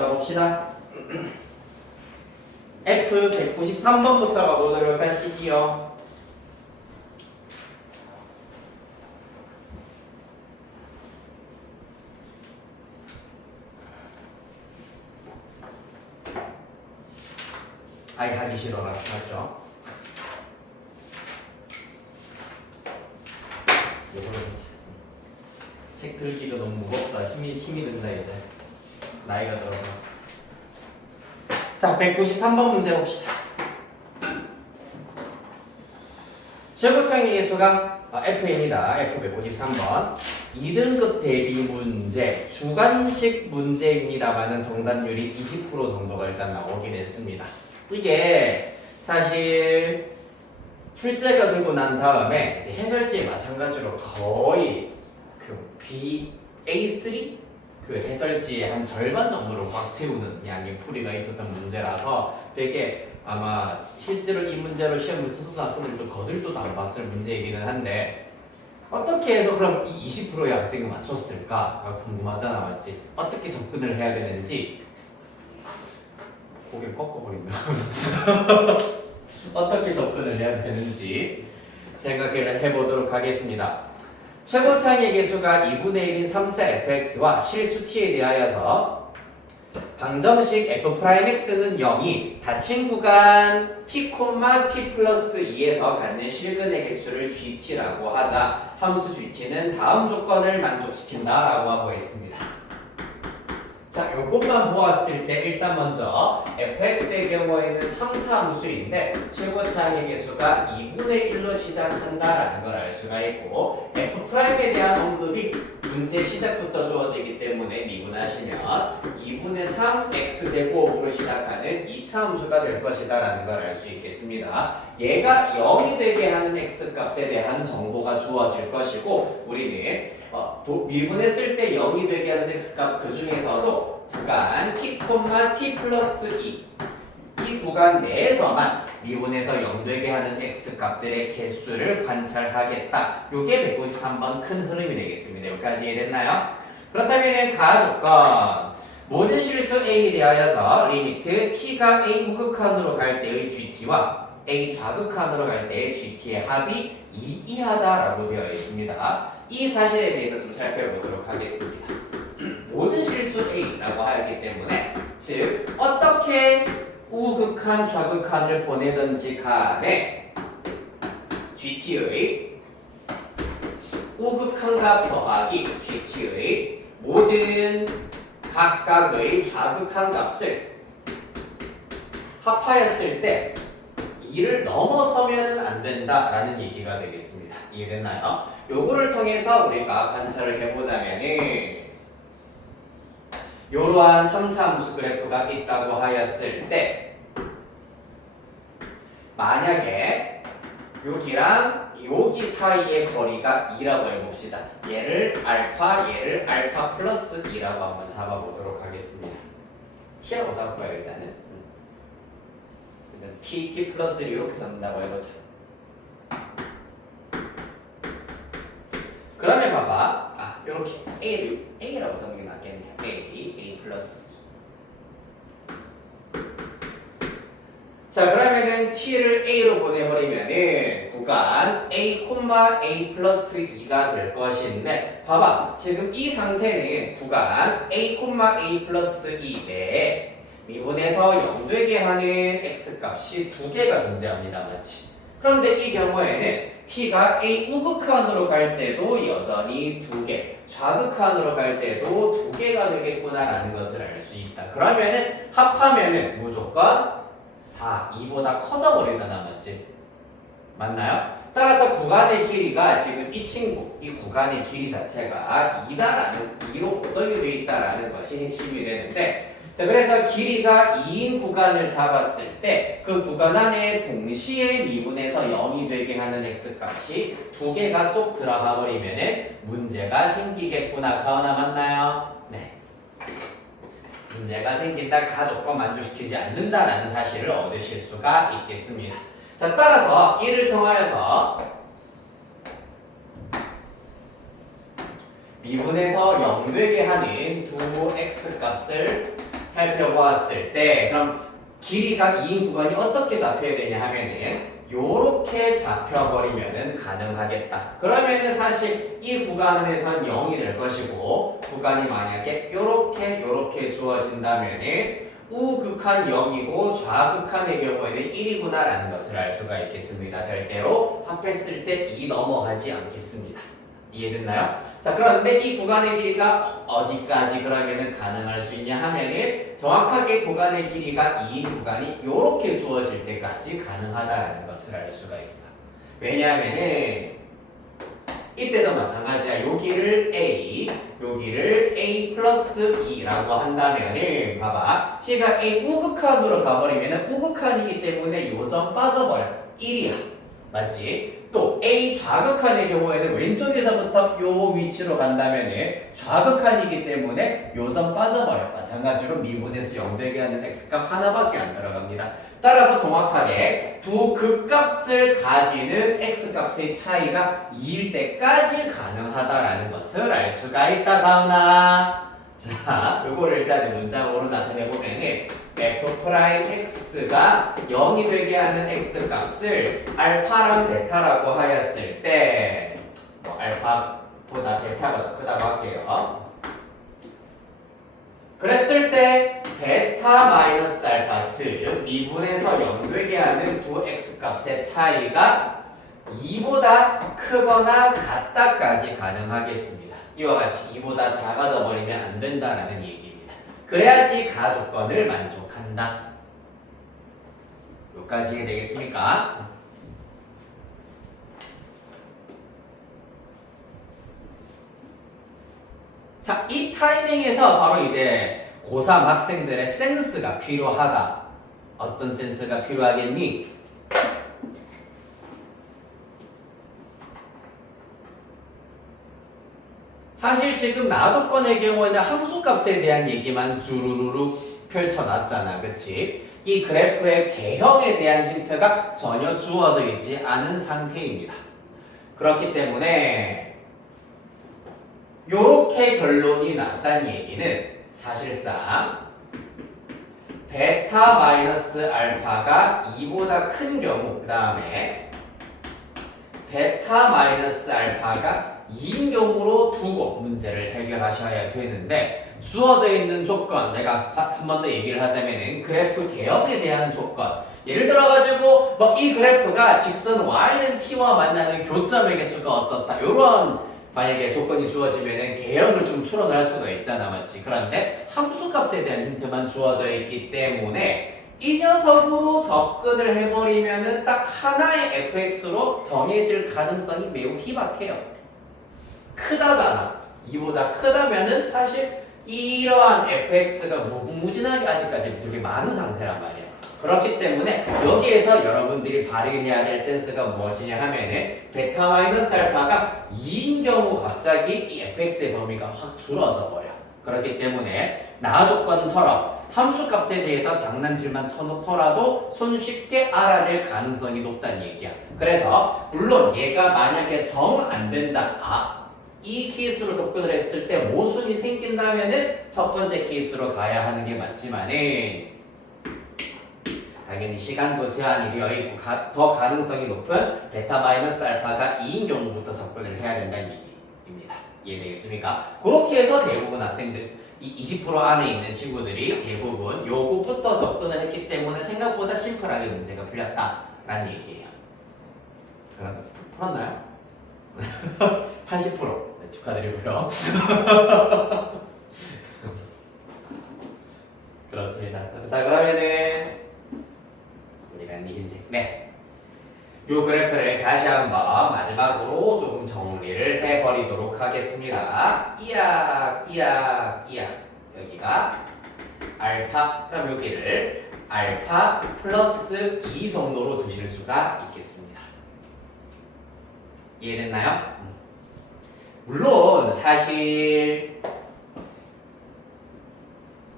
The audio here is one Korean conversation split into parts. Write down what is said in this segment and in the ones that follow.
자, 봅시다. F 193번부터 가보도록 하시지요. 아이 하기 싫어라. 맞죠? 요거는 책 들기가 너무 무겁다. 힘이 든다 이제. 나이가 들어서. 자, 193번 문제 봅시다. 최고차의 계수가 F입니다. F 193번. 2등급 대비 문제, 주관식 문제입니다만은 정답률이 20% 정도가 일단 나오긴 했습니다. 이게 사실 출제가 되고 난 다음에 이제 해설지에 마찬가지로 거의 그 A3 그 해설지의 한 절반 정도를 꽉 채우는 양의 풀이가 있었던 문제라서 되게 아마 실제로 이 문제로 시험을 쳐서 학생들도 거들떠도 안 봤을 문제이기는 한데 어떻게 해서 그럼 이 20%의 학생이 맞췄을까가 궁금하잖아, 맞지? 어떻게 접근을 해야 되는지 고개를 꺾어버린다. 어떻게 접근을 해야 되는지 생각을 해보도록 하겠습니다. 최고차의 계수가 2분의 1인 3차 fx와 실수 t에 대하여서 방정식 f'x는 0이 닫힌 구간 t, t 플러스 2에서 갖는 실근의 개수를 gt라고 하자 함수 gt는 다음 조건을 만족시킨다 라고 하고 있습니다. 자, 요것만 보았을 때 일단 먼저 fx의 경우에는 3차 함수인데 최고차의 계수가 2분의 1로 시작한다라는 걸 알 수가 있고 f'에 대한 언급이 문제 시작부터 주어지기 때문에 미분하시면 2분의 3 x제곱으로 시작하는 2차 함수가 될 것이다 라는 걸 알 수 있겠습니다. 얘가 0이 되게 하는 x값에 대한 정보가 주어질 것이고 우리는 미분했을 때 0이 되게 하는 x값 그 중에서도 구간 t, t 플러스 2 이 구간 내에서만 미분해서 0 되게 하는 x값들의 개수를 관찰하겠다. 요게 193번 큰 흐름이 되겠습니다. 여기까지 이해됐나요? 그렇다면 가조건 모든 실수 a에 대하여서 리미트 t가 a 우극한으로 갈 때의 gt와 a 좌극한으로 갈 때의 gt의 합이 2 이하다라고 되어 있습니다. 이 사실에 대해서 좀 살펴보도록 하겠습니다. 모든 실수 A라고 하였기 때문에 즉 어떻게 우극한 좌극한을 보내든지 간에 GT의 우극한과 더하기 GT의 모든 각각의 좌극한 값을 합하였을 때 2를 넘어서면은 안 된다라는 얘기가 되겠습니다. 이해됐나요? 요거를 통해서 우리가 관찰을 해보자면은 요러한 3차 함수 그래프가 있다고 하였을 때 만약에 여기랑 여기 사이의 거리가 2라고 해봅시다. 얘를 알파 플러스 2라고 한번 잡아보도록 하겠습니다. t라고 잡고요 일단은. t 플러스를 이렇게 잡는다고 해보자. 그러면 봐봐. 이렇게 A라고 잡는 게 낫겠네요. A 플러스 2. 자, 그러면은 T를 A로 보내버리면은 구간 A, A 플러스 2가 될 것인데 봐봐. 지금 이 상태는 구간 A, A 플러스 2 내에 미분해서 0 되게 하는 x값이 두 개가 존재합니다. 맞지? 그런데 이 경우에는 t가 a 우극한으로 갈 때도 여전히 2개, 좌극한으로 갈 때도 2개가 되겠구나라는 것을 알 수 있다. 그러면은 합하면은 무조건 4, 2보다 커져 버리잖아. 맞지? 맞나요? 따라서 구간의 길이가 지금 이 구간의 길이 자체가 2로 고정이 되어 있다라는 것이 핵심이 되는데 자, 그래서 길이가 2인 구간을 잡았을 때 그 구간 안에 동시에 미분해서 0이 되게 하는 x값이 2개가 쏙 들어가 버리면은 문제가 생기겠구나. 가오나 맞나요? 네. 문제가 생긴다. 가조건 만족시키지 않는다라는 사실을 얻으실 수가 있겠습니다. 자, 따라서 이를 통하여서 미분해서 0 되게 하는 두 x값을 살펴보았을 때 그럼 길이가 2인 구간이 어떻게 잡혀야 되냐 하면은 요렇게 잡혀버리면은 가능하겠다. 그러면은 사실 이 구간에선 0이 될 것이고 구간이 만약에 요렇게 주어진다면은 우극한 0이고 좌극한의 경우에는 1이구나 라는 것을 알 수가 있겠습니다. 절대로 합했을 때 2 넘어가지 않겠습니다. 이해됐나요? 자, 그런데 이 구간의 길이가 어디까지 그러면은 가능할 수 있냐 하면은 정확하게 구간의 길이가 2인 구간이 요렇게 주어질 때까지 가능하다라는 것을 알 수가 있어. 왜냐하면은 이때도 마찬가지야. 여기를 A, 여기를 A 플러스 2라고 한다면은 봐봐. P가 A 우극한으로 가버리면은 우극한이기 때문에 요점 빠져버려. 1이야. 맞지? 또 A 좌극한의 경우에는 왼쪽에서부터 요 위치로 간다면은 좌극한이기 때문에 요점 빠져버려. 마찬가지로 미분에서 0 되게 하는 x값 하나밖에 안 들어갑니다. 따라서 정확하게 두 극값을 가지는 x값의 차이가 2일 때까지 가능하다라는 것을 알 수가 있다. 가은아. 자, 요거를 일단 문장으로 나타내보면은 f'x가 0이 되게 하는 x값을 알파랑 베타라고 하였을 때 뭐 알파보다 베타가 더 크다고 할게요. 그랬을 때 베타 마이너스 알파 즉 미분에서 0 되게 하는 두 x값의 차이가 2보다 크거나 같다까지 가능하겠습니다. 이와 같이 2보다 작아져 버리면 안 된다라는 얘기입니다. 그래야지 가조건을 만족한다. 여기까지 되겠습니까? 자, 이 타이밍에서 바로 이제 고3 학생들의 센스가 필요하다. 어떤 센스가 필요하겠니? 사실 지금 나조건의 경우에는 함수값에 대한 얘기만 주르르 펼쳐놨잖아. 그치? 이 그래프의 개형에 대한 힌트가 전혀 주어져 있지 않은 상태입니다. 그렇기 때문에 요렇게 결론이 났다는 얘기는 사실상 베타 마이너스 알파가 2보다 큰 경우 그 다음에 베타 마이너스 알파가 2인 경우로 두고 문제를 해결하셔야 되는데 주어져 있는 조건 내가 한 번 더 얘기를 하자면은 그래프 개혁에 대한 조건 예를 들어가지고 뭐 이 그래프가 직선 y는 t와 만나는 교점의 개수가 어떻다 이런 만약에 조건이 주어지면은 개형을 좀 추론을 할 수가 있잖아. 맞지? 그런데 함수값에 대한 힌트만 주어져 있기 때문에 이 녀석으로 접근을 해버리면은 딱 하나의 fx로 정해질 가능성이 매우 희박해요. 크다잖아. 이보다 크다면은 사실 이러한 fx가 무궁무진하게 아직까지 되게 많은 상태란 말이야. 그렇기 때문에 여기에서 여러분들이 발휘해야 될 센스가 무엇이냐 하면은 베타 마이너스 알파가 2인 경우 갑자기 이 fx의 범위가 확 줄어져 버려. 그렇기 때문에 나 조건처럼 함수값에 대해서 장난질만 쳐놓더라도 손쉽게 알아낼 가능성이 높다는 얘기야. 그래서 물론 얘가 만약에 정 안 된다. 이 케이스로 접근을 했을 때 모순이 생긴다면은 첫 번째 케이스로 가야 하는 게 맞지만은 당연히 시간도 제한이 되어 있고 더 가능성이 높은 베타 마이너스 알파가 2인 경우부터 접근을 해야 된다는 얘기입니다. 이해되겠습니까? 그렇게 해서 대부분 학생들 이 20% 안에 있는 친구들이 대부분 요거부터 접근을 했기 때문에 생각보다 심플하게 문제가 풀렸다라는 얘기예요. 그럼 풀었나요? 80% 네, 축하드리고요. 그렇습니다. 자, 그러면은 우리가 흰색 네. 요 그래프를 다시 한번 마지막으로 조금 정리를 해버리도록 하겠습니다. 이약 여기가 알파 그럼 여기를 알파 플러스 2 정도로 두실 수가 있겠습니다. 이해됐나요? 물론 사실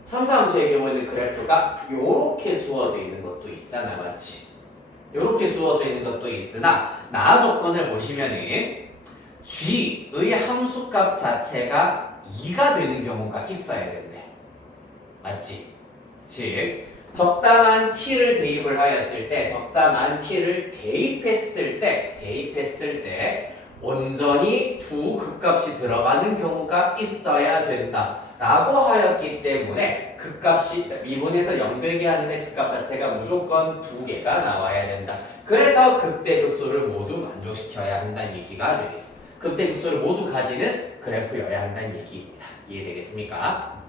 삼사함수의 경우에는 그래프가 요렇게 주어져 있는 것도 있잖아. 맞지? 요렇게 주어져 있는 것도 있으나 나 조건을 보시면은 g의 함수값 자체가 2가 되는 경우가 있어야 된대. 맞지? 즉 적당한 t를 대입을 하였을 때, 적당한 t를 대입했을 때 온전히 두 극값이 들어가는 경우가 있어야 된다라고 하였기 때문에 극값이 미분에서 0 되게 하는 x값 자체가 무조건 두 개가 나와야 된다. 그래서 극대극소를 모두 만족시켜야 한다는 얘기가 되겠습니다. 극대극소를 모두 가지는 그래프여야 한다는 얘기입니다. 이해되겠습니까?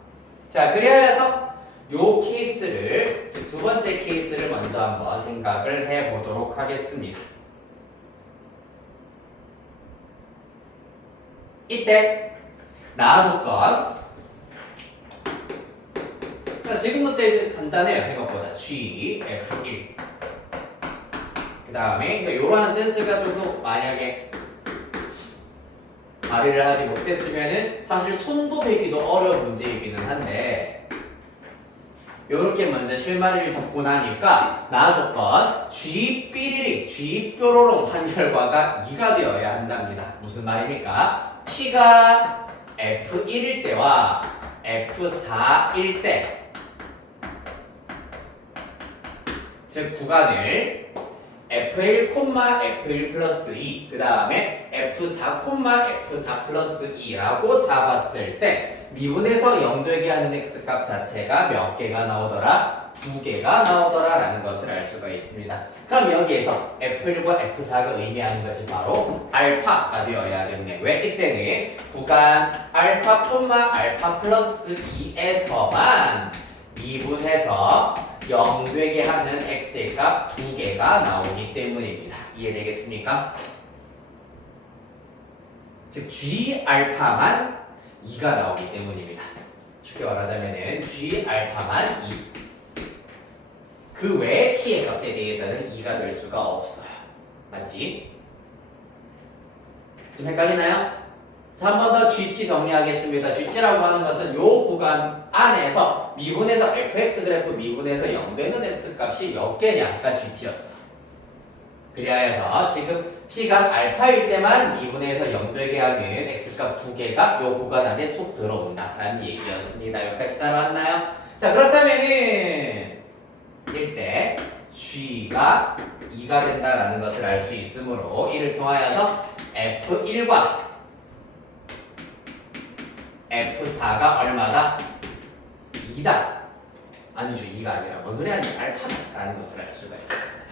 자, 그래서 요 케이스를, 즉 두 번째 케이스를 먼저 한번 생각을 해보도록 하겠습니다. 이때 나와 조건. 자, 지금부터 이제 간단해요. 생각보다 G, F1. 그 다음에 이러한 센스가 좀 만약에 발휘를 하지 못했으면은 사실 손도 대기도 어려운 문제이기는 한데, 요렇게 먼저 실마리를 잡고 나니까 나와 조건 G 삐리리, G 뾰로롱 한 결과가 2가 되어야 한답니다. 무슨 말입니까? P가 F1일 때와 F4일 때, 즉 구간을 F1, F1 플러스 2, 그 다음에 F4, F4 플러스 2라고 잡았을 때 미분에서 0 되게 하는 x값 자체가 몇 개가 나오더라? 2개가 나오더라 라는 것을 알 수가 있습니다. 그럼 여기에서 F1과 F4가 의미하는 것이 바로 알파가 되어야겠네. 왜? 이때는 구간 알파, 알파 플러스 2에서만 미분해서 0 되게 하는 x의 값 2개가 나오기 때문입니다. 이해되겠습니까? 즉 G 알파만 2가 나오기 때문입니다. 쉽게 말하자면은 G 알파만 2. 그 외에 T의 값에 대해서는 2가 될 수가 없어요. 맞지? 좀 헷갈리나요? 자, 한 번 더 GT 정리하겠습니다. GT라고 하는 것은 요 구간 안에서 미분에서 fx 그래프 미분에서 0 되는 x 값이 몇 개냐가 GT였어. 그리하여서 지금 P가 알파일 때만 미분에서 0 되게 하는 x값 2개가 요 구간 안에 쏙 들어온다라는 얘기였습니다. 여기까지 따라왔나요? 자, 그렇다면은 이때 G가 2가 된다라는 것을 알 수 있으므로 이를 통하여서 F1과 F4가 얼마다? 2다. 아니죠. 2가 아니라 뭔 소리 아니야? 알파다라는 것을 알 수가 있겠습니다.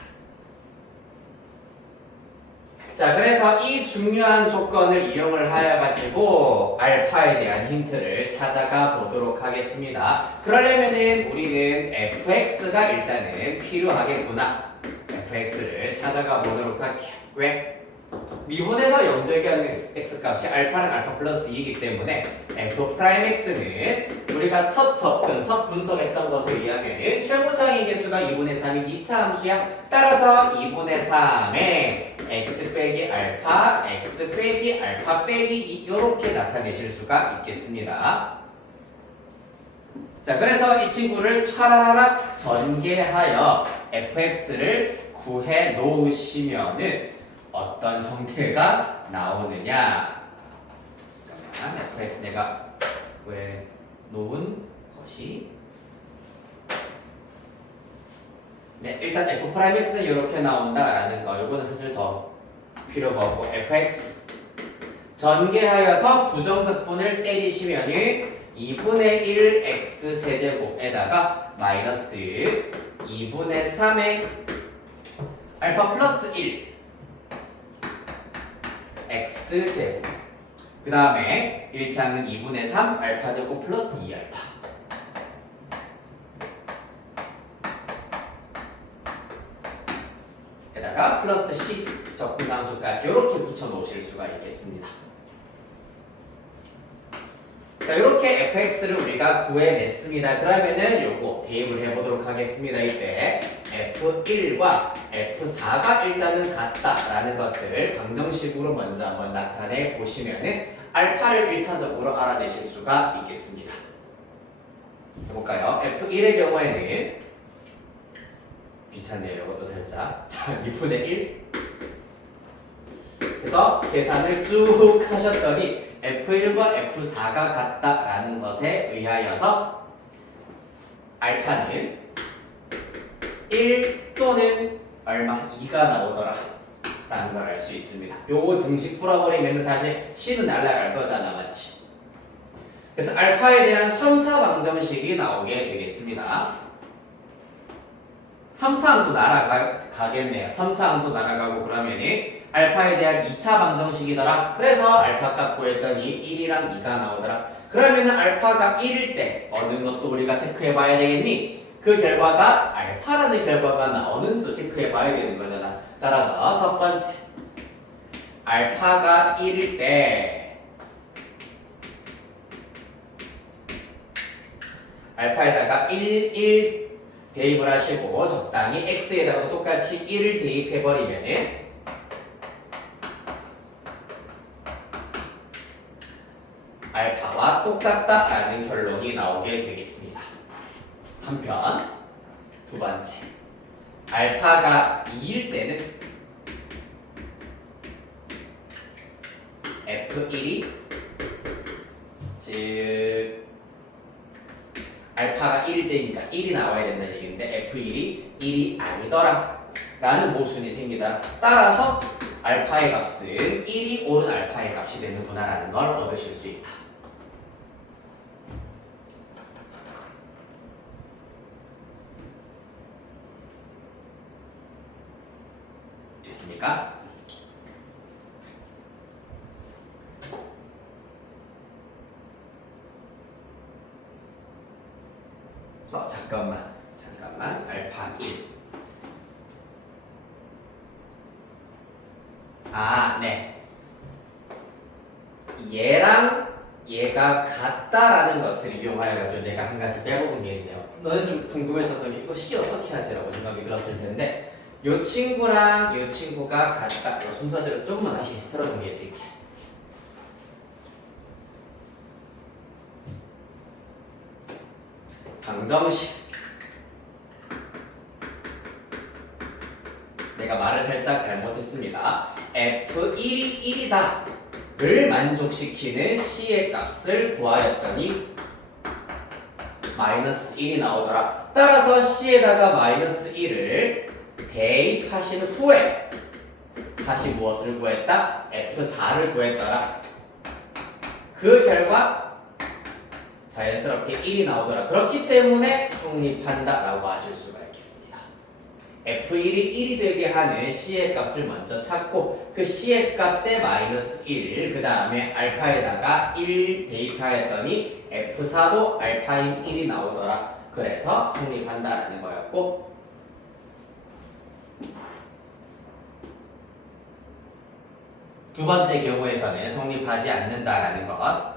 자, 그래서 이 중요한 조건을 이용을 하여 가지고 알파에 대한 힌트를 찾아가 보도록 하겠습니다. 그러려면은 우리는 fx가 일단은 필요하겠구나. fx를 찾아가 보도록 할게요. 왜? 미분에서 0 되게 하는 x값이 알파는 알파 플러스 2이기 때문에 f 프라임 x는 우리가 첫 접근, 첫 분석했던 것에 의하면 최고차의 개수가 2분의 3인 2차 함수야. 따라서 2분의 3에 x 빼기 알파, x 빼기 알파 빼기 2 이렇게 나타내실 수가 있겠습니다. 자, 그래서 이 친구를 촤라라락 전개하여 fx를 구해 놓으시면은 어떤 형태가 나오느냐? 그러면 fx 내가 구해 놓은 것이, 네, 일단 f 프라임 x는 이렇게 나온다라는 거. 이거는 사실 더 필요가 없고 fx 전개하여서 부정적분을 때리시면은 2분의 1 x 세제곱에다가 마이너스 2분의 3의 알파 플러스 1 x제곱, 그 다음에 1차는 2분의 3 알파제곱 플러스 2알파, 에다가 플러스 10 적분함수까지 이렇게 붙여 놓으실 수가 있겠습니다. 자, 이렇게 fx를 우리가 구해냈습니다. 그러면은 요거 대입을 해보도록 하겠습니다. 이때 f1과 f4가 일단은 같다라는 것을 방정식으로 먼저 한번 나타내 보시면은 알파를 1차적으로 알아내실 수가 있겠습니다. 해볼까요? f1의 경우에는 귀찮네요. 이것도 살짝. 자, 2분의 1. 그래서 계산을 쭉 하셨더니 F1과 F4가 같다라는 것에 의하여서 알파는 1 또는 얼마 2가 나오더라 라는 걸 알 수 있습니다. 요거 등식 풀어버리면 사실 C는 날라갈 거잖아, 맞지? 그래서 알파에 대한 3차 방정식이 나오게 되겠습니다. 3차항도 날아가겠네요. 3차항도 날아가고 그러면은 알파에 대한 2차 방정식이더라. 그래서 알파 값 구했더니 1이랑 2가 나오더라. 그러면은 알파가 1일 때 어느 것도 우리가 체크해 봐야 되겠니? 그 결과가 알파라는 결과가 나오는지도 체크해 봐야 되는 거잖아. 따라서 첫 번째 알파가 1일 때 알파에다가 1 대입을 하시고 적당히 x에다가 똑같이 1을 대입해버리면은 알파와 똑같다라는 결론이 나오게 되겠습니다. 한편 두 번째 알파가 2일 때는 F1이 즉 알파가 1일 때니까 1이 나와야 된다는 얘기인데 F1이 1이 아니더라 라는 모순이 생기더라. 따라서 알파의 값은 1이 옳은 알파의 값이 되는구나 라는 걸 얻으실 수 있다. 됐습니까? 잠깐만 알파 1 네 얘랑 얘가 같다라는 것을 이용하여가지고 내가 한 가지 빼먹은 게 있네요. 너는 좀 궁금했었던 게 이거 C 어떻게 하지라고 생각이 들었을 텐데 요 친구랑 요 친구가 같다. 요 순서대로 조금만 다시 새로 정리해 드릴게요. 방정식 내가 말을 살짝 잘못했습니다. F1이 1이다 를 만족시키는 C의 값을 구하였더니 마이너스 1이 나오더라. 따라서 C에다가 마이너스 1을 대입하신 후에 다시 무엇을 구했다? F4를 구했더라. 그 결과 자연스럽게 1이 나오더라. 그렇기 때문에 성립한다 라고 하실 수가 있겠습니다. F1이 1이 되게 하는 C의 값을 먼저 찾고 그 C의 값에 마이너스 1, 그 다음에 알파에다가 1 대입하였더니 F4도 알파인 1이 나오더라. 그래서 성립한다라는 거였고 두 번째 경우에서는 성립하지 않는다라는 것.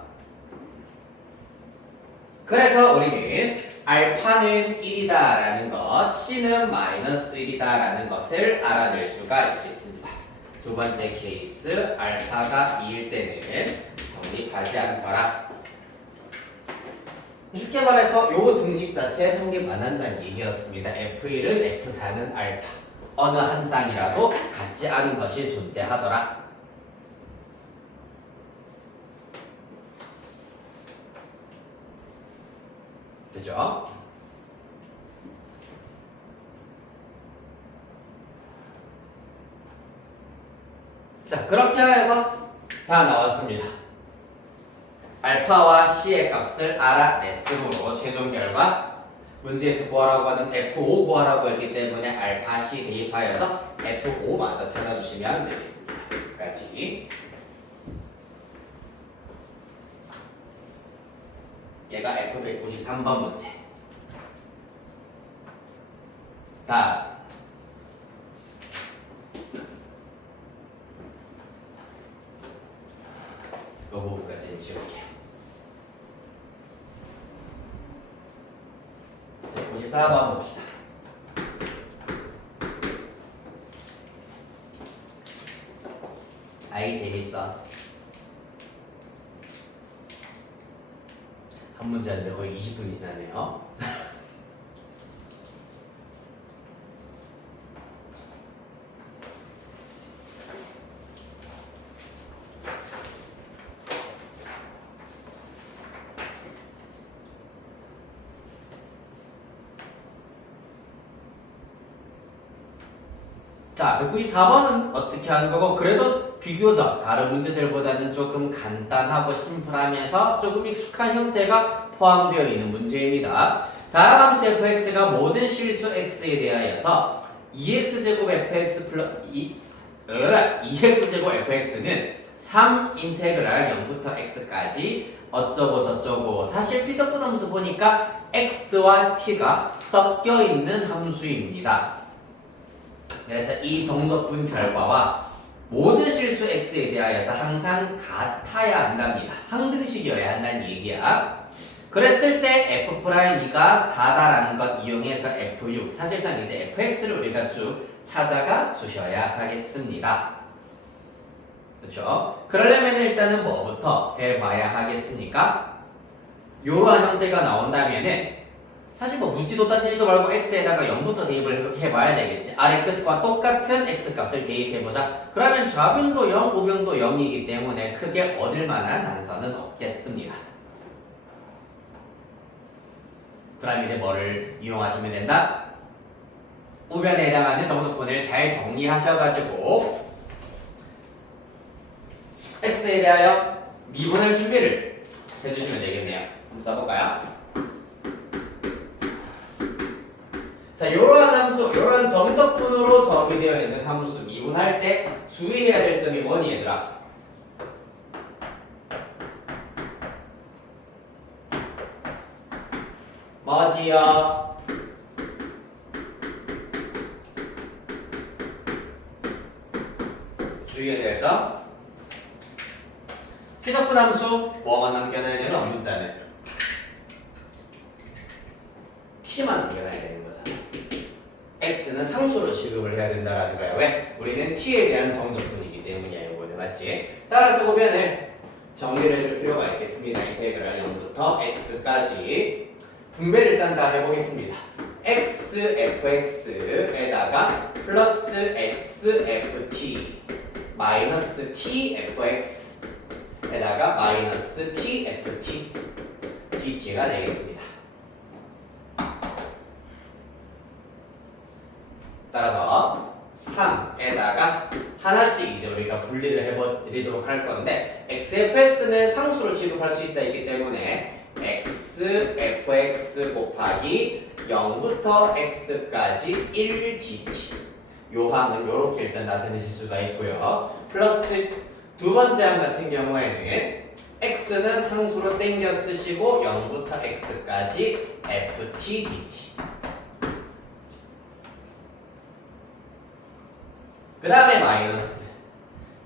그래서 우리는 알파는 1이다라는 것, C는 마이너스 1이다라는 것을 알아낼 수가 있겠습니다. 두 번째 케이스, 알파가 2일 때는 성립하지 않더라. 쉽게 말해서 요 등식 자체에 성립 안 한다는 얘기였습니다. F1은 F4는 알파, 어느 한 쌍이라도 같지 않은 것이 존재하더라. 그죠? 자, 그렇게 해서 다 나왔습니다. 알파와 C의 값을 알아냈으므로 최종 결과 문제에서 구하라고 하는 F5 구하라고 했기 때문에 알파 C 대입하여서 F5 마저 찾아주시면 되겠습니다. 여기까지. 얘가 F193번 문제. 다음 이 부분까지 지울게요. 194번 봅시다. 아이 재밌어. 한 문제 하는데 거의 20분이 지났네요. 자, 194번은 어떻게 하는 거고, 그래도 비교적 다른 문제들보다는 조금 간단하고 심플하면서 조금 익숙한 형태가 포함되어 있는 문제입니다. 다음 함수 fx가 모든 실수 x에 대하여서 2x제곱 fx 플러스 2x제곱 fx는 3 인테그랄 0부터 x까지 어쩌고 저쩌고. 사실 피적분 함수 보니까 x와 t가 섞여 있는 함수입니다. 그래서 이 정적분 결과와 모든 실수 x에 대하여서 항상 같아야 한답니다. 항등식이어야 한다는 얘기야. 그랬을 때 f'2가 4다라는 것 이용해서 f6, 사실상 이제 fx를 우리가 쭉 찾아가 주셔야 하겠습니다. 그렇죠? 그러려면 일단은 뭐부터 해봐야 하겠습니까? 이러한 형태가 나온다면은 사실 뭐 묻지도 따지지도 말고 x에다가 0부터 대입을 해봐야 되겠지. 아래 끝과 똑같은 x 값을 대입해보자. 그러면 좌변도 0, 우변도 0이기 때문에 크게 얻을 만한 단서는 없겠습니다. 그럼 이제 뭐를 이용하시면 된다? 우변에 해당하는 정석분을 잘 정리하셔가지고 x에 대하여 미분할 준비를 해주시면 되겠네요. 한번 써볼까요? 자, 이러한 함수, 이러한 정적분으로 정의되어 있는 함수 미분할 때 주의해야 될 점이 뭐니 얘들아? 뭐지요? 주의해야 될 점. 피적분 함수 뭐만 남겨놔야 되는 문자는 t만 남겨놔야 되는 거잖아. x는 상수로 취급을 해야 된다라는 거야. 왜? 우리는 t에 대한 정적분이기 때문이야. 이거는 맞지? 따라서 우변을 정리를 해줄 필요가 있겠습니다. 인테그랄 0부터 x까지 분배를 일단 다 해보겠습니다. x fx에다가 플러스 x ft 마이너스 t fx에다가 마이너스 t ft dt가 되겠습니다. 따라서 3에다가 하나씩 이제 우리가 분리를 해버리도록 할 건데 xfx는 상수로 취급할 수 있다 있기 때문에 xfx 곱하기 0부터 x까지 1dt 요 항은 요렇게 일단 나타내실 수가 있고요. 플러스 두 번째 항 같은 경우에는 x는 상수로 땡겨 쓰시고 0부터 x까지 ft dt 그 다음에 마이너스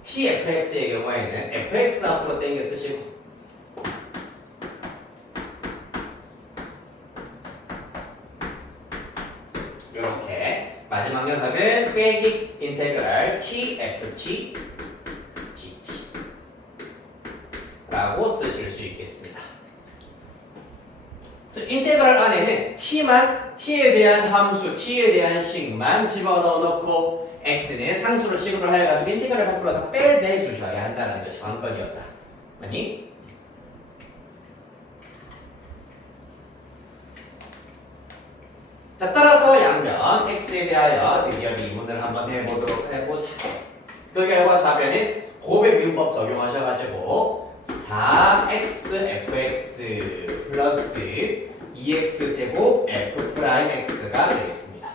tfx의 경우에는 fx 앞으로 땡겨 쓰시고 이렇게 마지막 녀석은 빼기 인테그랄 tft dt 라고 쓰실 수 있겠습니다. 즉 인테그랄 안에는 t에 대한 함수, t에 대한 식만 집어넣어 놓고 x는 상수로 취급을 하여가지고 인테그랄 밖으로 다 빼내주셔야 한다는 것이 관건이었다. 맞니? 자, 따라서 양변 x에 대하여 드디어 미분을 한번 해보자. 그 결과 4변은 곱의 미분법 적용하셔가지고 4xfx 플러스 2x제곱 f'x가 되겠습니다.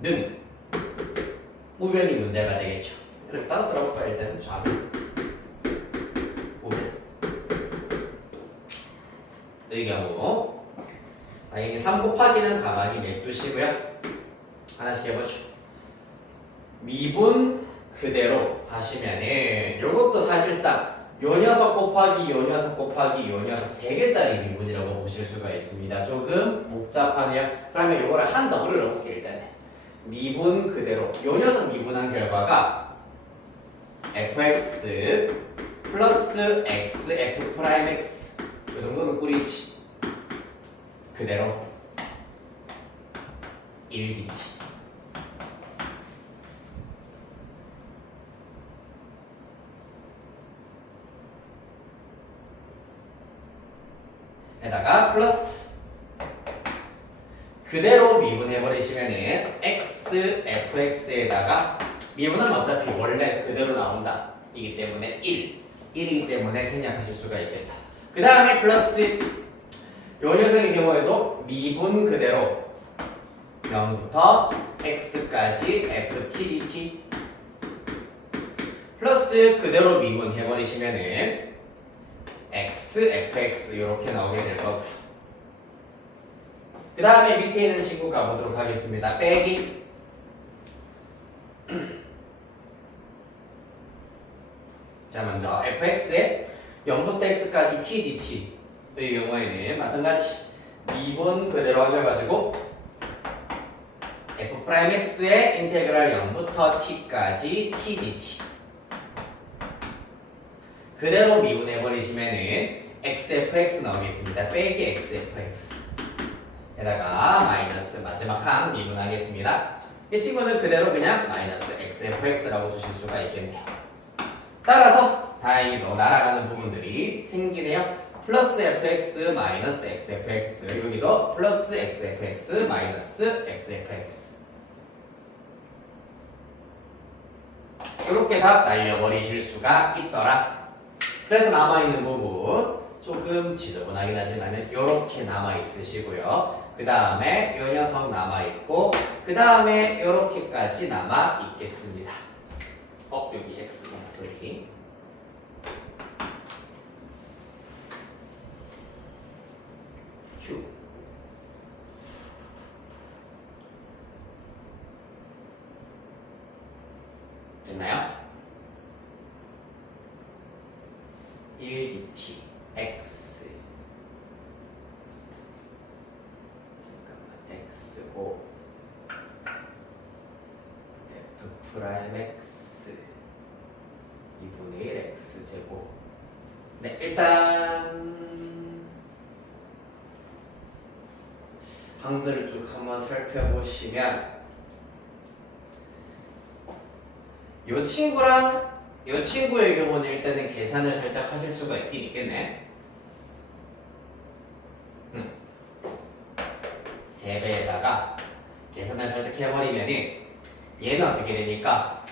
는 우변이 문제가 되겠죠. 이렇게 따로 들어볼까요? 일단 좌변 우변 이 경우 당연히 3 곱하기는 가만히 냅두시고요. 하나씩 해보죠. 미분 그대로 하시면은 요것도 사실상 요 녀석 곱하기 요 녀석 곱하기 요 녀석 3개짜리 미분이라고 보실 수가 있습니다. 조금 복잡하네요. 그러면 요거를 한 덩어리로 넣을게요. 일단 미분 그대로 요 녀석 미분한 결과가 fx 플러스 x f'x 요 정도는 꿀이지. 그대로 1dt 에다가 플러스 그대로 미분해버리시면은 x, fx에다가 미분은 어차피 원래 그대로 나온다. 이기 때문에 1이기 때문에 생략하실 수가 있겠다. 그 다음에 플러스 요 녀석의 경우에도 미분 그대로 0부터 x까지 ft dt 플러스 그대로 미분해버리시면은 x, fx 이렇게 나오게 될 거고요. 그 다음에 밑에 있는 친구 가보도록 하겠습니다. 빼기 자 먼저 fx에 0부터 x까지 t dt의 경우에는 마찬가지 미분 그대로 하셔가지고 f'x의 인테그랄 0부터 t까지 t dt 그대로 미분해버리시면은 xfx 나오겠습니다. 빼기 xfx 에다가 마이너스 마지막 항 미분하겠습니다. 이 친구는 그대로 그냥 마이너스 xfx라고 두실 수가 있겠네요. 따라서 다행히도 날아가는 부분들이 생기네요. 플러스 fx 마이너스 xfx 여기도 플러스 xfx 마이너스 xfx 이렇게 다 날려버리실 수가 있더라. 그래서 남아있는 부분 조금 지저분하긴 하지만 이렇게 남아있으시고요. 그 다음에 이 녀석 남아있고 그 다음에 이렇게까지 남아있겠습니다. 여기 x 목소리 휴 됐나요? 1dt x 잠깐만 x고 f 프라임 x 2분의 1 x 제곱 네 일단 항들을 쭉 한번 살펴보시면 이 친구랑 이 친구의 경우는 일단은 계산을 살짝 하실 수가 있긴 있겠네. 3배에다가 계산을 살짝 해버리면은 얘는 어떻게 되니까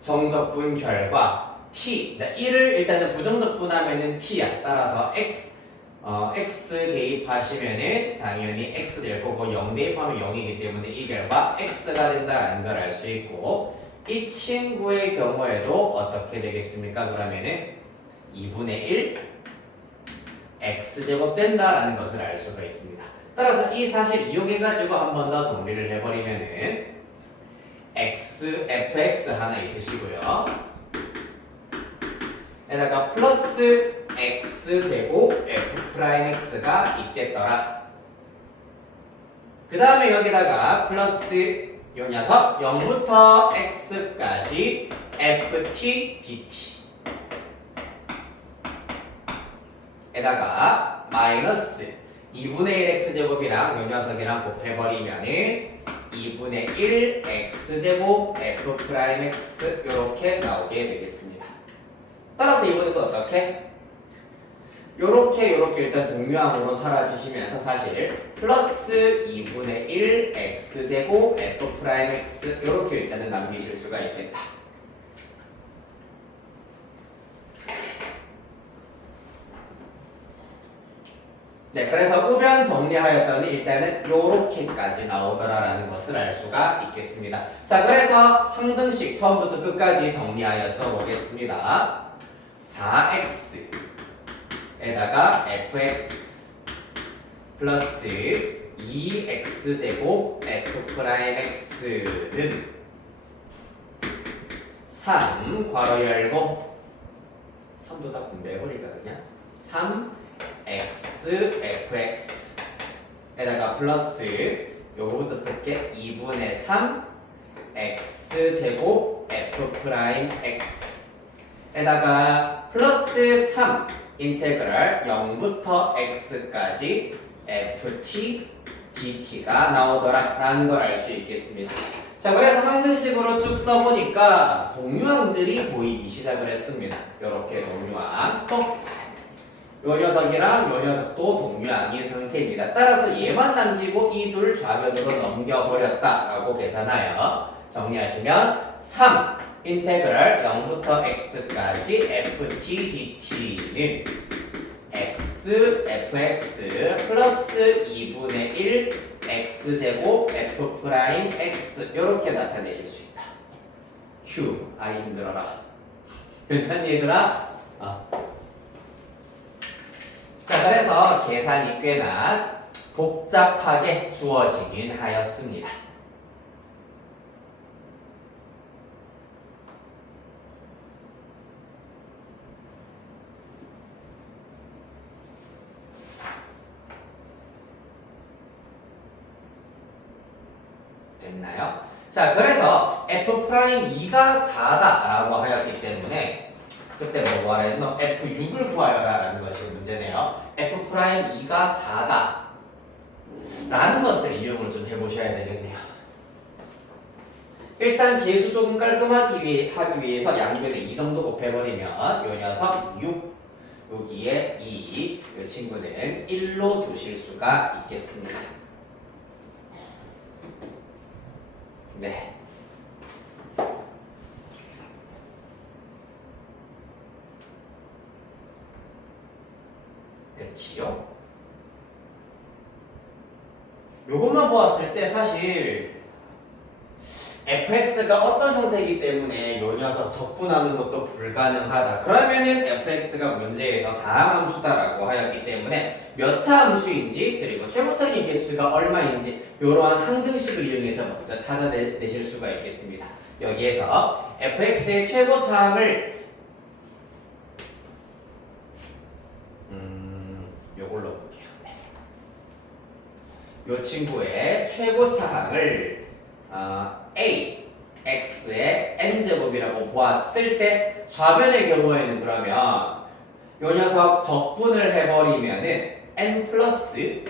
정적분 결과 t 1을 일단은 부정적분하면은 t야. 따라서 x 대입하시면은 당연히 x 될 거고 0 대입하면 0이기 때문에 이 결과 x가 된다라는 걸 알 수 있고 이 친구의 경우에도 어떻게 되겠습니까? 그러면은 2분의 1 x제곱 된다라는 것을 알 수가 있습니다. 따라서 이 사실 이용해가지고 한 번 더 정리를 해버리면은 x, fx 하나 있으시고요. 에다가 플러스 x제곱 f'x가 있겠더라. 그 다음에 여기다가 플러스 요 녀석 0부터 x까지 ft dt 에다가 마이너스 2분의 1 x제곱이랑 요 녀석이랑 곱해버리면은 2분의 1 x제곱 f'x 요렇게 나오게 되겠습니다. 따라서 이번에 또 어떻게? 요렇게 일단 동류항으로 사라지시면서 사실 플러스 2분의 1 x제곱 f'x 요렇게 일단은 남기실 수가 있겠다. 네, 그래서 우변 정리하였더니 일단은 요렇게까지 나오더라라는 것을 알 수가 있겠습니다. 자, 그래서 항등식 처음부터 끝까지 정리하여서 보겠습니다. 4x 에다가 fx 플러스 2x제곱 f'x는 3 괄호 열고 3도 다 분배해버릴까 그냥 3x fx 에다가 플러스 요거부터 쓸게 2분의 3 x제곱 f'x 에다가 플러스 3 인테그랄 0부터 x까지 ft dt가 나오더라 라는 걸 알 수 있겠습니다. 자, 그래서 항등식으로 쭉 써보니까 동류항들이 보이기 시작을 했습니다. 요렇게 동류항 또 요 녀석이랑 요 녀석도 동류항인 상태입니다. 따라서 얘만 남기고 이 둘 좌변으로 넘겨버렸다라고 계산하여 정리하시면 3 인테그럴 0부터 x까지 ft dt는 x fx 플러스 2분의 1 x제곱 f 프라임 x 이렇게 나타내실 수 있다. 휴, 아이 힘들어라. 괜찮니 얘들아? 자, 그래서 계산이 꽤나 복잡하게 주어지긴 하였습니다. 됐나요? 자, 그래서 F'2가 4다라고 하였기 때문에 그때 뭐라 했노? F6을 구하여라 라는 것이 문제네요. F'2가 4다 라는 것을 이용을 좀 해보셔야 되겠네요. 일단 계수 조금 깔끔하기 위해서 양변에 2 정도 곱해버리면 요 녀석 6 여기에 2 이 친구는 1로 두실 수가 있겠습니다. 네. 그치요? 요것만 보았을 때 사실 fx가 어떤 형태이기 때문에 요 녀석 적분하는 것도 불가능하다. 그러면은 fx가 문제에서 다항함수다라고 하였기 때문에 몇 차 함수인지 그리고 최고차의 개수가 얼마인지 이러한 항등식을 이용해서 먼저 찾아내실 수가 있겠습니다. 여기에서 fx의 최고차항을 요걸로 볼게요. 네. 요 친구의 최고차항을 a x의 n제곱이라고 보았을 때 좌변의 경우에는 그러면 요 녀석 적분을 해버리면은 n 플러스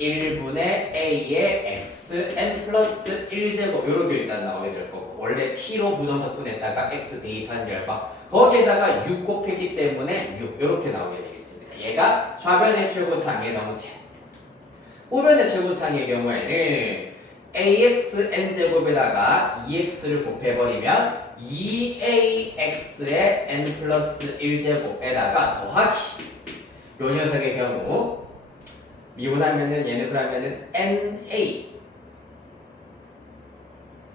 1분의 a의 x n 플러스 1제곱 요렇게 일단 나오게 될 거고 원래 t로 부정적분했다가 x 대입한 결과 거기에다가 6 곱했기 때문에 6 요렇게 나오게 되겠습니다. 얘가 좌변의 최고차항의 정체. 우변의 최고차항의 경우에는 ax n제곱에다가 2x를 곱해버리면 2ax의 n 플러스 1제곱에다가 더하기 요 녀석의 경우 미분하면은 얘는 그러면은 na의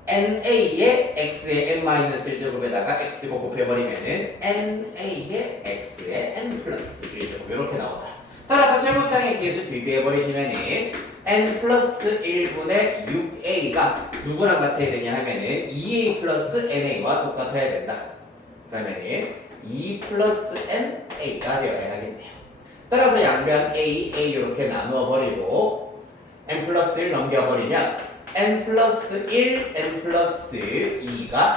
x의 n 마이너스 1제곱에다가 x고 곱해버리면은 na의 x의 n 플러스 1제곱 이렇게 나오더라. 따라서 최고차항의 계수 비교해버리시면은 n 플러스 1분의 6a가 누구랑 같아야 되냐 하면은 2a 플러스 na와 똑같아야 된다. 그러면은 2 플러스 na가 되어야 하겠네요. 따라서 양변 a 이렇게 나누어 버리고 n 플러스 1 넘겨버리면 n 플러스 1 n 플러스 2가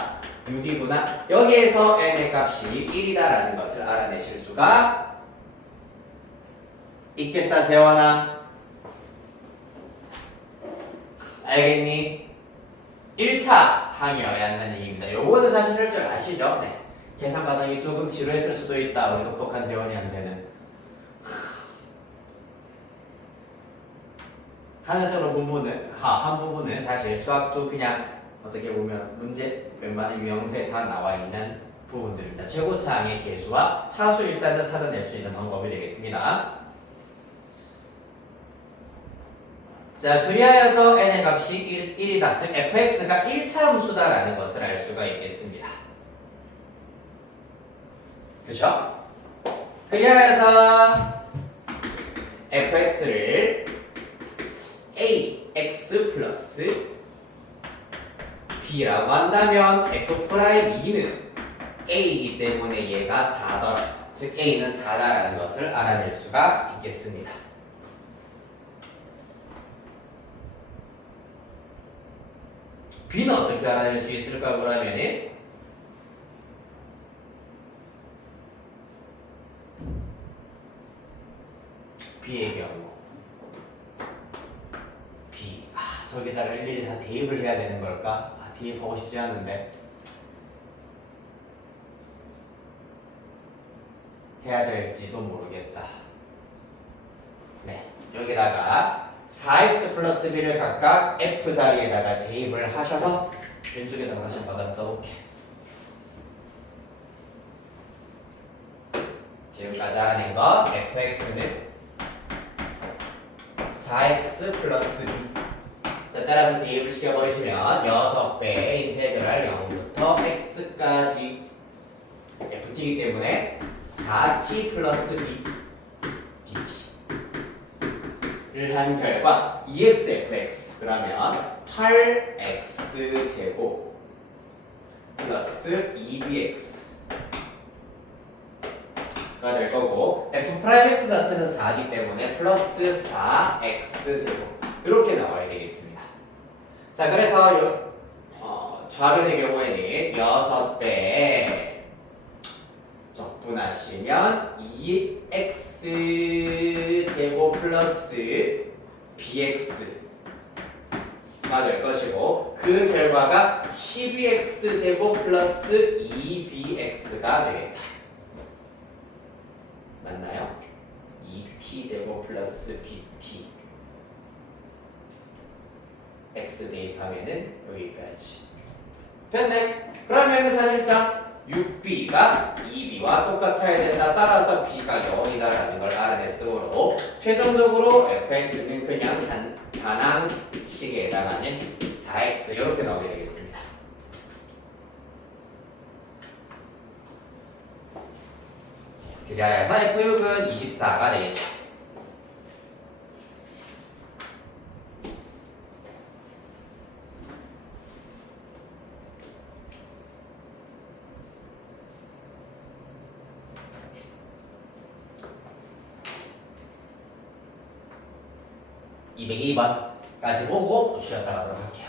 6이구나. 여기에서 n의 값이 1이다라는 것을 알아내실 수가 있겠다. 재원아 알겠니? 1차 항이어야 한다는 얘기입니다. 요거는 사실 할 줄 아시죠? 네. 계산 과정이 조금 지루했을 수도 있다. 우리 똑똑한 재원이한테는. 하늘색으로 본 부분은, 한 부분은 사실 수학도 그냥 어떻게 보면 문제 웬만한 유형서에 다 나와 있는 부분들입니다. 최고차항의 계수와 차수 일단은 찾아낼 수 있는 방법이 되겠습니다. 자, 그리하여서 n의 값이 1이다. 즉 fx가 1차 함수다라는 것을 알 수가 있겠습니다. 그렇죠? 그리하여서 fx를 ax 플러스 b라고 한다면 f'2는 a이기 때문에 얘가 4더라. 즉 a는 4다라는 것을 알아낼 수가 있겠습니다. b는 어떻게 알아낼 수 있을까 그러면은 b의 경우 b 저기다가 일일이 다 대입을 해야 되는 걸까? 대입하고 싶지 않은데 해야 될지도 모르겠다. 네, 여기다가 4x 플러스 b를 각각 f 자리에다가 대입을 하셔서 왼쪽에다가 다시 맞아 써볼게. 지금까지 알아낸 거 fx는 4x 플러스 b. 자, 따라서 대입을 시켜버리시면 6배의 인테그랄 0부터 x까지 ft이기 때문에 4t 플러스 b dt를 한 결과 2xfx 그러면 8x제곱 플러스 2bx 가 될 거고 f'(x) 자체는 4이기 때문에 플러스 4x제곱 이렇게 나와야 되겠습니다. 자, 그래서 좌변의 경우에는 6배 적분하시면 2x제곱 플러스 bx가 될 것이고 그 결과가 12x제곱 플러스 2bx가 되겠다. 맞나요? 2t제곱 플러스 bt x 대입하면은 여기까지 됐네. 그러면은 사실상 6b가 2b와 똑같아야 된다. 따라서 b가 0이다라는 걸 알아냈으므로 최종적으로 fx는 그냥 반항식에 해당하는 4x 이렇게 나오게 되겠습니다. 그래서 f6은 24가 되겠죠. (202번까지) 보고 쉬었다 가도록 할게요.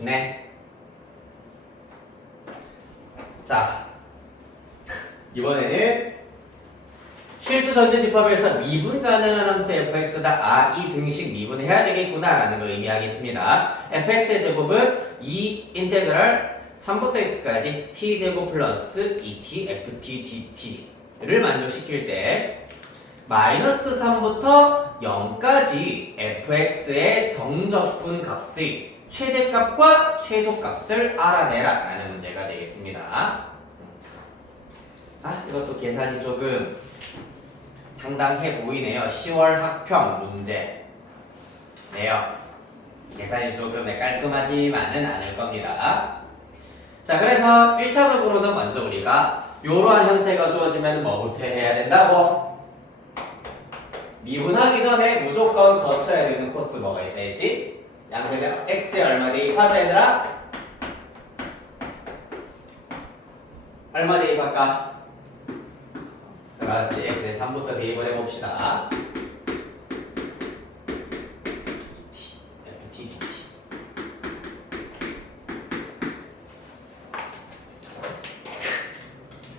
네. 자, 이번에는 실수 전체 집합에서 미분 가능한 함수 fx다. 이 등식 미분해야 되겠구나 라는 걸 의미하겠습니다. fx의 제곱은 2 인테그랄 3부터 x까지 t제곱 플러스 2t ft dt를 만족시킬 때 마이너스 3부터 0까지 fx의 정적분 값의 최대값과 최소값을 알아내라 라는 문제가 되겠습니다. 이것도 계산이 조금 상당해 보이네요. 10월 학평 문제네요. 계산이 조금 깔끔하지만은 않을 겁니다. 자, 그래서 1차적으로는 먼저 우리가 이러한 형태가 주어지면 뭐부터 해야 된다고? 미분하기 전에 무조건 거쳐야 되는 코스 뭐가 있다했지? 양변에 x에 얼마 대입하자 얘들아? 얼마 대입할까? 그렇지, x에 3부터 대입을 해봅시다. ft, dt.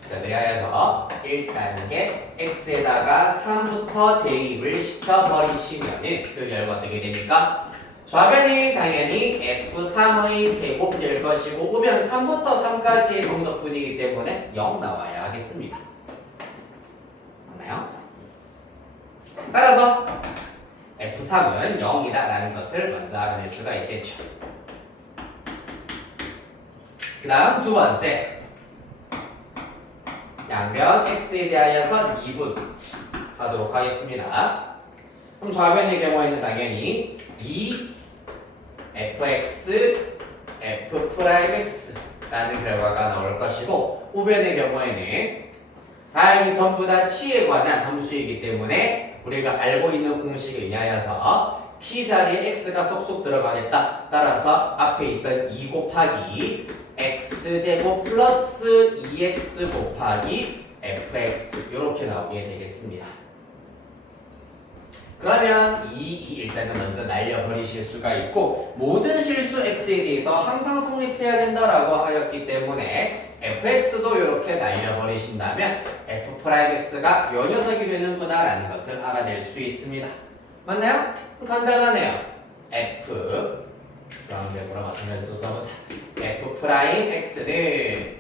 자, 그래서 1단계 x에다가 3부터 대입을 시켜버리시면은 그 결과 어떻게 됩니까? 좌변이 당연히 f3의 제곱 될 것이고 우변 3부터 3까지의 정적분이기 때문에 0 나와야 하겠습니다. 맞나요? 따라서 f3은 0이다 라는 것을 먼저 알아낼 수가 있겠죠. 그 다음 두 번째, 양변 x에 대하여서 미분하도록 하겠습니다. 그럼 좌변의 경우에는 당연히 2fx f'x라는 결과가 나올 것이고 우변의 경우에는 다행히 전부 다 t에 관한 함수이기 때문에 우리가 알고 있는 공식에 의하여서 t 자리에 x가 쏙쏙 들어가겠다. 따라서 앞에 있던 2 곱하기 x제곱 플러스 2x 곱하기 fx 이렇게 나오게 되겠습니다. 그러면 이 일단은 먼저 날려버리실 수가 있고 모든 실수 x에 대해서 항상 성립해야 된다라고 하였기 때문에 fx도 이렇게 날려버리신다면 f'x가 요 녀석이 되는구나 라는 것을 알아낼 수 있습니다. 맞나요? 간단하네요. f 주황색으로 마찬가지로 써보자. f 프라임 x는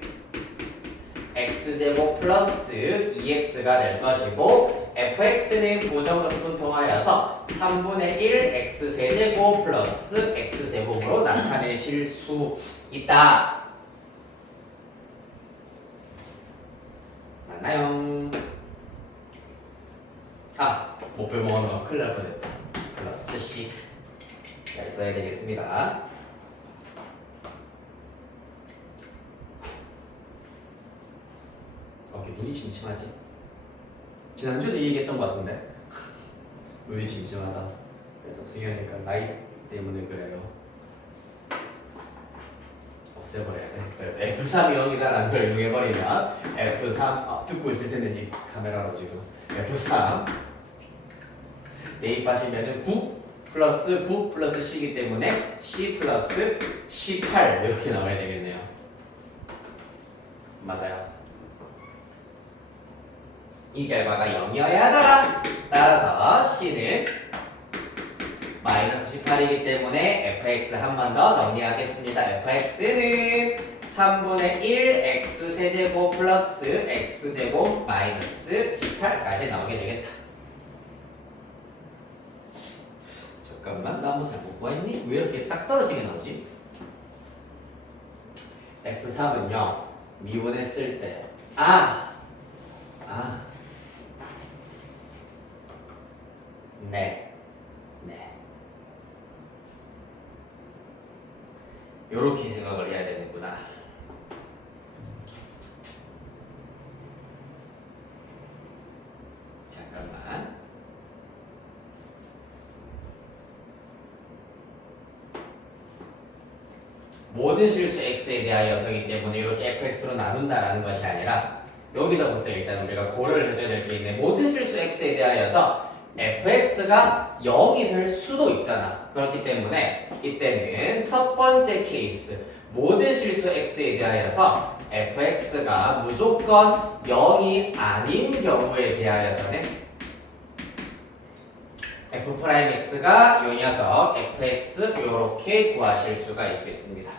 x제곱 플러스 2x가 될 것이고 fx는 부정적분 통하여서 3분의 1 x세제곱 플러스 x제곱으로 나타내실 수 있다. 맞나요? 못 빼먹으면 큰일 날 뻔했다. 플러스 C 잘 써야 되겠습니다. 눈이 침침하지? 지난주도 이 얘기했던 것 같은데 눈이 침침하다. 그래서 승현이가 나이 때문에 그래요. 없애버려야 돼. 그래서 F3이 0이다라는 걸 이용해버리면 F3 듣고 있을 텐데 이 카메라로 지금 F3 대입하시면은 9 플러스 9 플러스 C이기 때문에 C 플러스 C8 이렇게 나와야 되겠네요. 맞아요. 이 결과가 0이어야 하더라. 따라서 C는 마이너스 18이기 때문에 fx 한 번 더 정리하겠습니다. fx는 3분의 1 x세제곱 플러스 x제곱 마이너스 18까지 나오게 되겠다. 잠깐만, 나 뭐 잘못 구했니? 왜 이렇게 딱 떨어지게 나오지? f3은요 미분했을 때 네. 요렇게 생각을 해야 되는구나. 잠깐만. 모든 실수 x에 대하여서이기 때문에 이렇게 fx로 나눈다라는 것이 아니라 여기서부터 일단 우리가 고려를 해줘야 될 게 있네. 모든 실수 x에 대하여서 fx가 0이 될 수도 있잖아. 그렇기 때문에 이때는 첫 번째 케이스 모든 실수 x에 대하여서 fx가 무조건 0이 아닌 경우에 대하여서는 f'x가 요 녀석 fx 요렇게 구하실 수가 있겠습니다.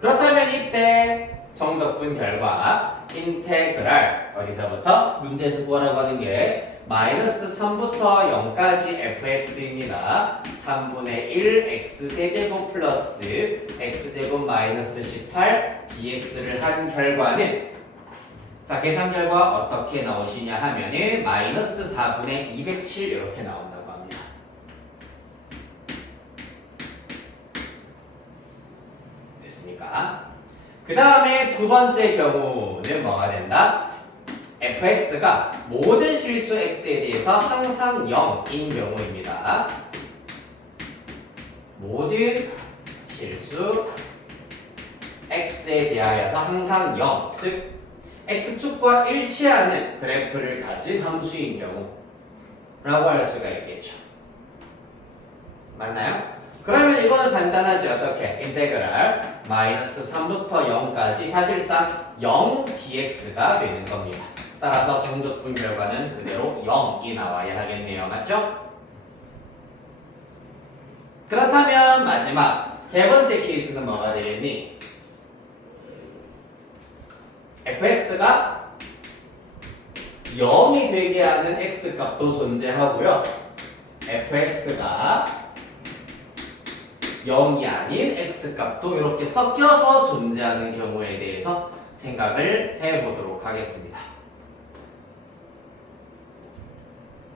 그렇다면 이때 정적분 결과 인테그랄 어디서부터? 문제에서 구하라고 하는 게 마이너스 3부터 0까지 fx입니다. 3분의 1 x세제곱 플러스 x제곱 마이너스 18 dx를 한 결과는 자 계산 결과 어떻게 나오시냐 하면은 마이너스 4분의 207 이렇게 나온다고 합니다. 됐습니까? 그 다음에 두 번째 경우는 뭐가 된다? fx가 모든 실수 x에 대해서 항상 0인 경우입니다. 모든 실수 x에 대하여서 항상 0, 즉 x축과 일치하는 그래프를 가진 함수인 경우라고 할 수가 있겠죠. 맞나요? 그러면 이거는 간단하지. 어떻게? 인테그랄 마이너스 3부터 0까지 사실상 0 dx가 되는 겁니다. 따라서 정적분 결과는 그대로 0이 나와야 하겠네요. 맞죠? 그렇다면 마지막 세 번째 케이스는 뭐가 되겠니? fx가 0이 되게 하는 x값도 존재하고요. fx가 0이 아닌 x값도 이렇게 섞여서 존재하는 경우에 대해서 생각을 해보도록 하겠습니다.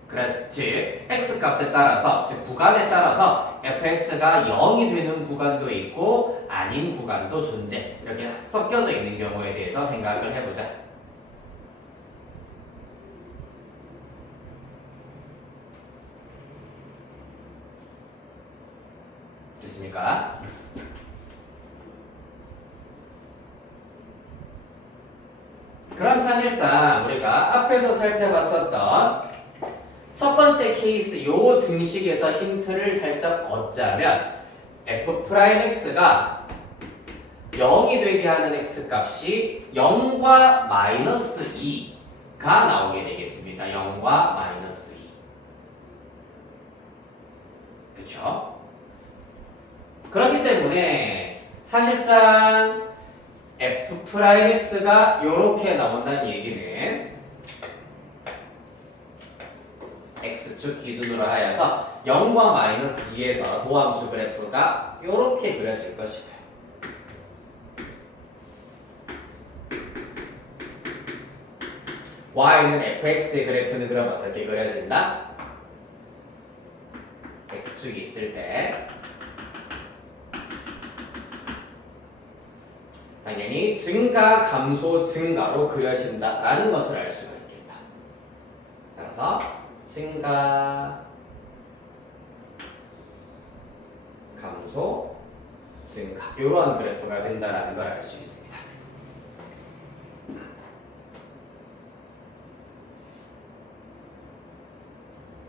그래서 즉 x값에 따라서 즉 구간에 따라서 fx가 0이 되는 구간도 있고 아닌 구간도 존재 이렇게 섞여져 있는 경우에 대해서 생각을 해보자. 됐습니까? 그럼 사실상 우리가 앞에서 살펴봤었던 첫 번째 케이스 요 등식에서 힌트를 살짝 얻자면 f'x가 0이 되게 하는 x값이 0과 마이너스 2가 나오게 되겠습니다. 0과 마이너스 2. 그쵸? 그렇기 때문에 사실상 f'x가 요렇게 나온다는 얘기는 x축 기준으로 하여서 0과 마이너스 2에서 도함수 그래프가 요렇게 그려질 것이고요. y는 fx의 그래프는 그럼 어떻게 그려진다? x축이 있을 때 당연히 증가, 감소, 증가로 그려진다라는 것을 알 수가 있겠다. 따라서 증가, 감소, 증가 이러한 그래프가 된다라는 걸 알 수 있습니다.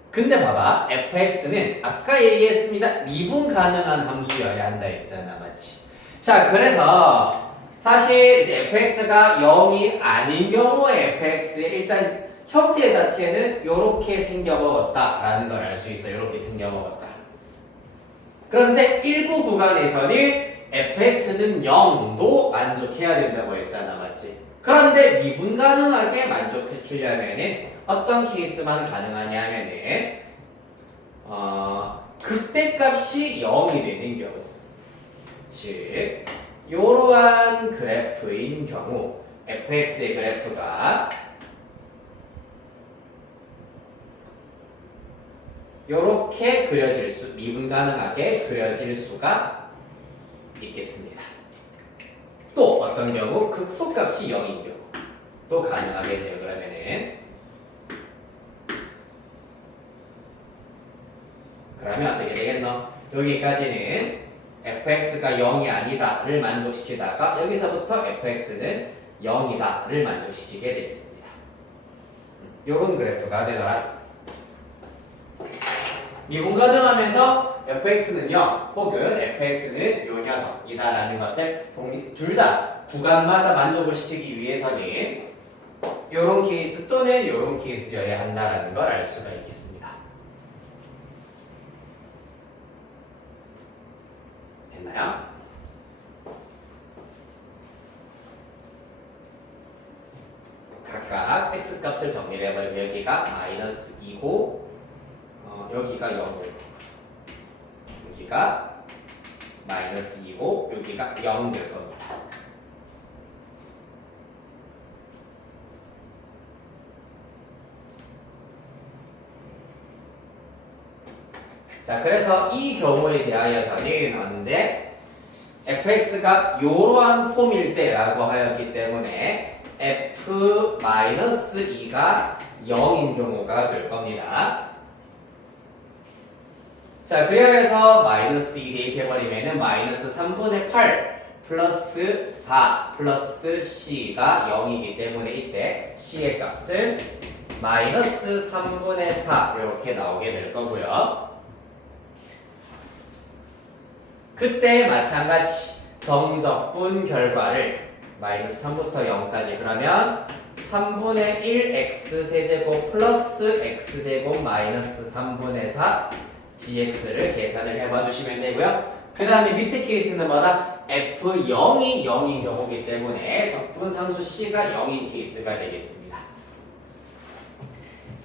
근데 봐봐, fx는 아까 얘기했습니다. 미분 가능한 함수여야 한다 했잖아, 맞지? 자, 그래서 사실 이제 fx가 0이 아닌 경우에 fx의 일단 형태 자체는 이렇게 생겨먹었다라는 걸 알 수 있어. 이렇게 생겨먹었다. 그런데 일부 구간에서는 fx는 0도 만족해야 된다고 했잖아, 맞지? 그런데 미분 가능하게 만족시키려면은 어떤 케이스만 가능하냐면은 극대값이 0이 되는 경우, 즉 이러한 그래프인 경우 fx의 그래프가 이렇게 그려질 수, 미분 가능하게 그려질 수가 있겠습니다. 또 어떤 경우 극소값이 0인 경우 또 가능하겠네요. 그러면 어떻게 되겠노? 여기까지는 fx가 0이 아니다를 만족시키다가 여기서부터 fx는 0이다를 만족시키게 되겠습니다. 요런 그래프가 되더라. 미분 가능하면서 fx는 0 혹은 fx는 요 녀석이다라는 것을 둘 다 구간마다 만족을 시키기 위해서는 요런 케이스 또는 요런 케이스여야 한다라는 걸 알 수가 있겠습니다. 됐나요? 각각 x 값을 정리를 해버리면 여기가 마이너스 2고 여기가 0이고 여기가 마이너스 2고 여기가 0 될 겁니다. 자, 그래서 이 경우에 대하여서는 언제 fx가 이러한 폼일 때라고 하였기 때문에 f-2가 0인 경우가 될 겁니다. 자, 그래서 마이너스 2 대입해버리면은 마이너스 3분의 8 플러스 4 플러스 c가 0이기 때문에 이때 c의 값은 마이너스 3분의 4 이렇게 나오게 될 거고요. 그때 마찬가지 정적분 결과를 마이너스 3부터 0까지 그러면 3분의 1 x세제곱 플러스 x제곱 마이너스 3분의 4 dx를 계산을 해봐 주시면 되고요. 그 다음에 밑에 케이스는 뭐다? f0이 0인 경우이기 때문에 적분상수 c가 0인 케이스가 되겠습니다.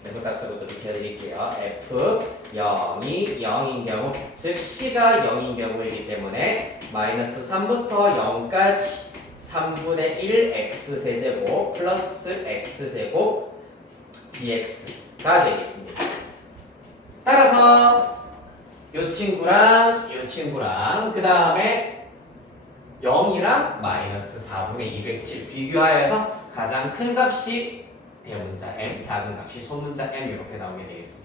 네모딱서부터 비켜드릴게요. f0이 0인 경우, 즉 c가 0인 경우이기 때문에 마이너스 3부터 0까지 3분의 1 x세제곱 플러스 x제곱 dx가 되겠습니다. 따라서 요 친구랑 그 다음에 0이랑 마이너스 4분의 207 비교하여서 가장 큰 값이 대문자 m, 작은 값이 소문자 m 이렇게 나오게 되겠습니다.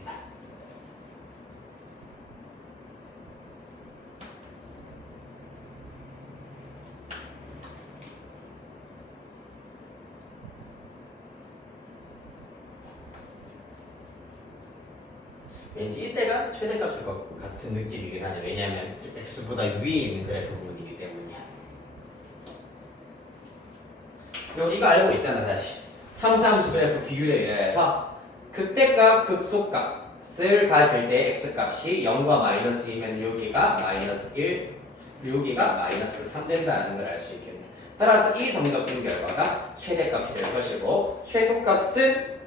왠지 이때가 최대값일 것 같은 느낌이긴 하네. 왜냐하면 x보다 위에 있는 그래프 부분이기 때문이야. 그리고 이거 알고 있잖아. 다시 3차함수 그래프 비율에 의해서 극대값, 극소값을 가질 때 x값이 0과 마이너스 2면 여기가 마이너스 1, 그리고 여기가 마이너스 3 된다는 걸 알 수 있겠네. 따라서 이 정적분 결과가 최대값이 될 것이고 최소값은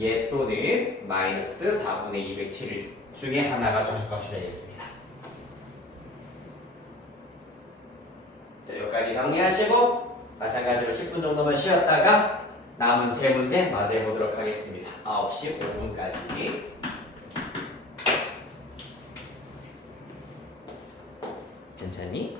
얘 또는 마이너스 4분의 207 중에 하나가 최소값이 되겠습니다. 자, 여기까지 정리하시고 마찬가지로 10분 정도만 쉬었다가 남은 세 문제 맞이해 보도록 하겠습니다. 9시 5분까지. 괜찮니?